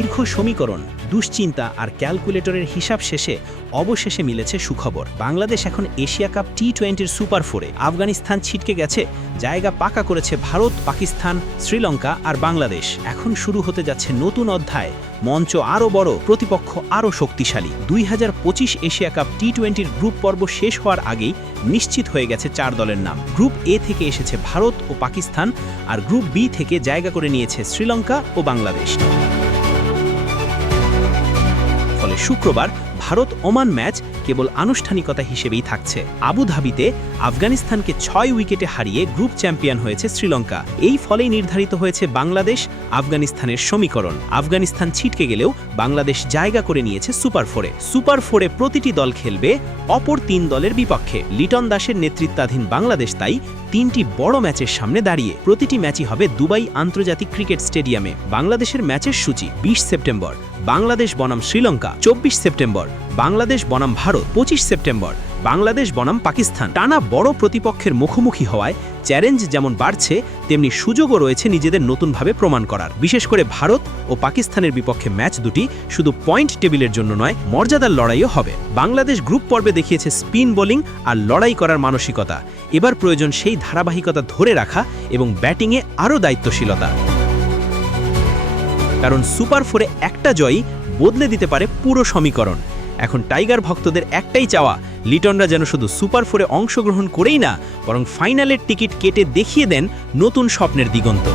দীর্ঘ সমীকরণ, দুশ্চিন্তা আর ক্যালকুলেটরের হিসাব শেষে অবশেষে মিলেছে সুখবর। বাংলাদেশ এখন এশিয়া কাপ টি-20 সুপার 4-এ। আফগানিস্তান ছিটকে গেছে, জায়গা পাকা করেছে ভারত, পাকিস্তান, শ্রীলঙ্কা আর বাংলাদেশ। এখন শুরু হতে যাচ্ছে নতুন অধ্যায়, মঞ্চ আরও বড়, প্রতিপক্ষ আরও শক্তিশালী। 2025 এশিয়া কাপ টি-20 গ্রুপ পর্ব শেষ হওয়ার আগেই নিশ্চিত হয়ে গেছে 4 দলের নাম। গ্রুপ এ থেকে এসেছে ভারত ও পাকিস্তান, আর গ্রুপ বি থেকে জায়গা করে নিয়েছে শ্রীলঙ্কা ও বাংলাদেশ। ফলে শুক্রবার ভারত ওমান ম্যাচ কেবল আনুষ্ঠানিকতা হিসেবেই থাকছে। আবুধাবিতে আফগানিস্তানকে 6 উইকেটে হারিয়ে গ্রুপ চ্যাম্পিয়ন হয়েছে শ্রীলঙ্কা। এই ফলেই নির্ধারিত হয়েছে বাংলাদেশ আফগানিস্তানের সমীকরণ। আফগানিস্তান ছিটকে গেলেও বাংলাদেশ জায়গা করে নিয়েছে সুপার 4-এ। সুপার 4-এ প্রতিটি দল খেলবে অপর 3 দলের বিপক্ষে। লিটন দাসের নেতৃত্বাধীন বাংলাদেশ তাই 3টি বড় ম্যাচের সামনে দাঁড়িয়ে। প্রতিটি ম্যাচই হবে দুবাই আন্তর্জাতিক ক্রিকেট স্টেডিয়ামে। বাংলাদেশের ম্যাচের সূচি: 20 সেপ্টেম্বর বাংলাদেশ বনাম শ্রীলঙ্কা, 24 সেপ্টেম্বর বাংলাদেশ বনাম ভারত, 25 সেপ্টেম্বর বাংলাদেশ বনাম পাকিস্তান। টানা বড় প্রতিপক্ষের মুখোমুখি হওয়ায় চ্যালেঞ্জ যেমন বাড়ছে, তেমনি সুযোগও রয়েছে নিজেদের নতুনভাবে প্রমাণ করার। বিশেষ করে ভারত ও পাকিস্তানের বিপক্ষে ম্যাচ দুটি শুধু পয়েন্ট টেবিলের জন্য নয়, মর্যাদার লড়াইও হবে। বাংলাদেশ গ্রুপ পর্বে দেখিয়েছে স্পিন বোলিং আর লড়াই করার মানসিকতা। এবার প্রয়োজন সেই ধারাবাহিকতা ধরে রাখা এবং ব্যাটিংয়ে আরও দায়িত্বশীলতা। কারণ সুপার 4-এ একটা জয়ই বদলে দিতে পারে পুরো সমীকরণ। এখন টাইগার ভক্তদের একটাই চাওয়া, লিটনরা যেন শুধু সুপার 4-এ অংশগ্রহণ করেই না, বরং ফাইনালের টিকিট কেটে দেখিয়ে দেন নতুন স্বপ্নের দিগন্ত।